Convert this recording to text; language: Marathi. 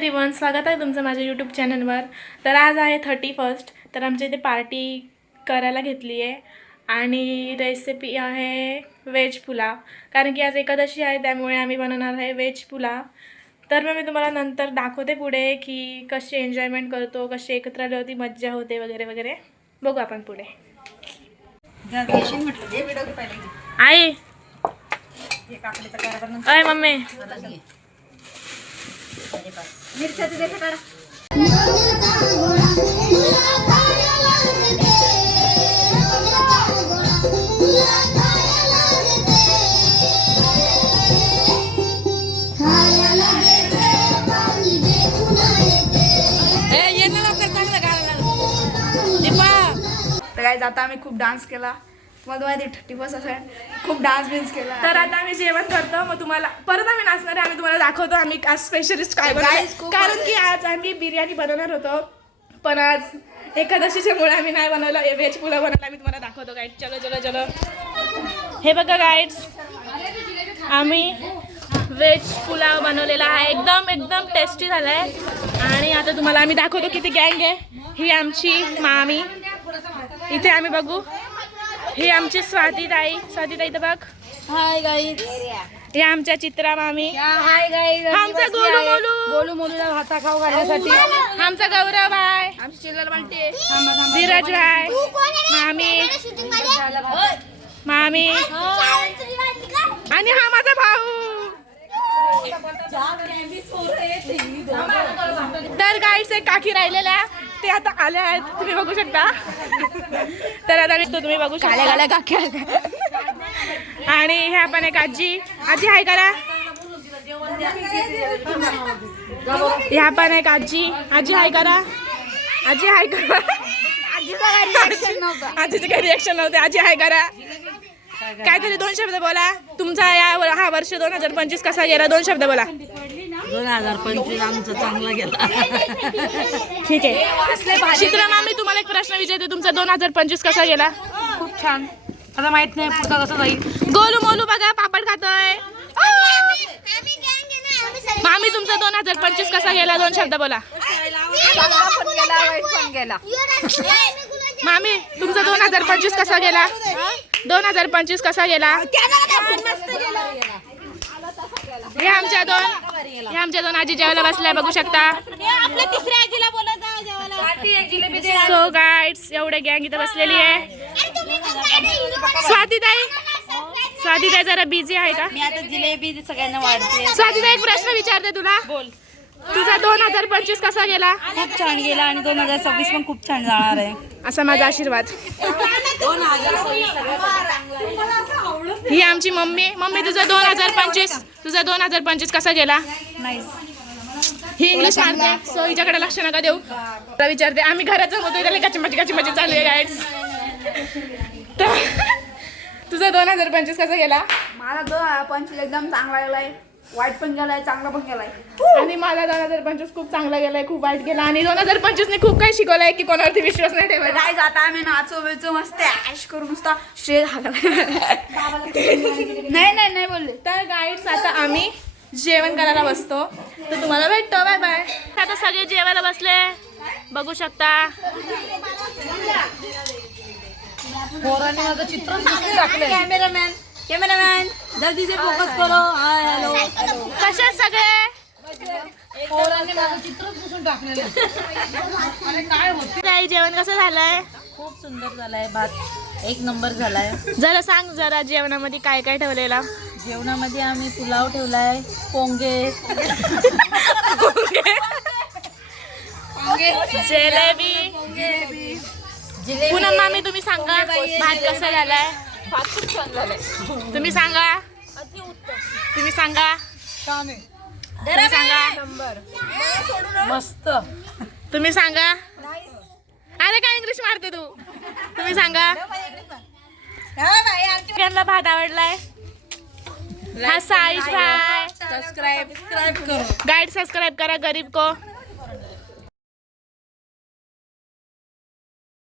एव्हरीवन, स्वागत आहे तुमचं माझ्या यूट्यूब चॅनलवर। तर आज आहे 31st, तर आमच्या इथे पार्टी करायला घेतली आहे आणि रेसिपी आहे व्हेज पुलाव। कारण की आज एकादशी आहे त्यामुळे आम्ही बनवणार आहे व्हेज पुलाव। तर मग मी तुम्हाला नंतर दाखवते पुढे की कशी एन्जॉयमेंट करतो, कशी एकत्र आल्यावरती मज्जा होते वगैरे वगैरे। बघू आपण पुढे। आई अय मम्मी गाइस आता आम्ही खूप डान्स केला। तुम्हाला माहिती 31 असेल, खूप डान्स केला। तर आता आम्ही जेवण करतो, मग तुम्हाला परत आम्ही नाचणार आहे। आम्ही तुम्हाला दाखवतो आम्ही आज स्पेशलिस्ट काय बनवतो, कारण की आज आम्ही बिर्याणी बनवणार होतो पण आज एकादशीच्या मुळे आम्ही नाही बनवलं, व्हेज पुलाव बनवला। आम्ही तुम्हाला दाखवतो गाईड। चलो चलो चलो, हे बघा गाईड्स, आम्ही व्हेज पुलाव बनवलेला आहे, एकदम एकदम टेस्टी झाला आहे। आणि आता तुम्हाला आम्ही दाखवतो किती गँग आहे। ही आमची मामी, इथे आम्ही बघू, ही आमची स्वातीताई तर बघ, हाय गाइस। हे आमच्या चित्रा मामी, हाय गाइस। आमचा गोलू मोलूला भाता खाऊ घालण्यासाठी, आमचा गौरव भाई, आमची चिल्लर बालटे, धीरज भाई, मामी आणि हा माझा भाऊ। तर गाईस एक काकी राहिलेल्या, ते आता आल्या आहेत, तुम्ही बघू शकता। तर आता तुम्ही बघू शकता काकी आल्या। आणि ह्या पण एक आजी आहे करा, ह्या पण एक आजी आहे करा, आजीचं काही रिएक्शन नव्हते, आजी आहे करा। काहीतरी 2 शब्द बोला, तुमचा हा वर्ष 2025 कसा गेला, 2 शब्द बोला। 2025 आमचा चांगला गेला। ठीक आहे चित्रा मामी, तुम्हाला एक प्रश्न विचारते, तुमचा 2025 कसा गेला? खूप छान। आता माहित नाही पुढचा कसा जाईल। गोलू मोलू बघा पापड खातोय। मामी तुमचा 2025 कसा गेला, 2 शब्द बोला। मामी तुमचा 2025 कसा गेला, 2025 कसा गेला? हे आमच्या दोन आजी जेवायला बसल्या, बघू शकता। सो गाइड्स, एवढे गँग इथं बसलेली आहे। स्वातीताई जरा बिझी आहे का? मी आता जिलेबी सगळ्यांना वाढते। स्वातीताई एक प्रश्न विचारते तुला, बोल। तुझा 2025 कसा गेला? खूप छान गेला आणि 2026 पण खूप छान जाणार आहे, असा माझा आशीर्वाद। ही आमची मम्मी तुझा 2025 कसा गेला? ही इंग्लिश मारते, सो हिच्याकडे लक्ष नका देऊ। मला विचारते, आम्ही घराचं होतो त्याला कच्ची मची चालू आहे गाईड्स। तुझा 2025 कसा गेला? मला 2025 एकदम चांगला गेलाय, वाईट पण गेलाय, चांगला पण गेलाय। आणि मला 2025 खूप चांगला गेलाय, खूप वाईट गेला। आणि 2025 ने खूप काही शिकवलंय की कोणावरती विश्वास नाही ठेवायचा। काय जाता आम्ही नाचो बेचो मस्त ऐश करू, नुसता श्रेय नाही बोलले। तर गाईड्स आता आम्ही जेवण करायला बसतो, तर तुम्हाला भेटतो, बाय बाय। आता सगळे जेवायला बसले, बघू शकता। माझं चित्र टाकले। कॅमेरामॅन जल्दी से फोकस करो। हाय हॅलो कसे सगळे? माझं चित्रच पुसून टाकलेलं। अरे काय होते ताई, जेवण कसं झालंय? खूप सुंदर झालाय, भात एक नंबर झालाय। जरा सांग, जरा जेवणामध्ये काय काय ठेवलेला? जेवणामध्ये आम्ही पुलाव ठेवलाय, पोंगे, जिलेबी। पूनम मामी तुम्ही सांगा, भात कसा झालाय? भात खूप छान झालाय। तुम्ही सांगा, मस्त। तुम्ही सांगा। अरे काय इंग्लिश मारते तू, तुम्ही सांगा। यांना भात आवडलाय? हा साईश भाई, सबस्क्राइब करो गाइड, सब्सक्राइब करा गरीब को।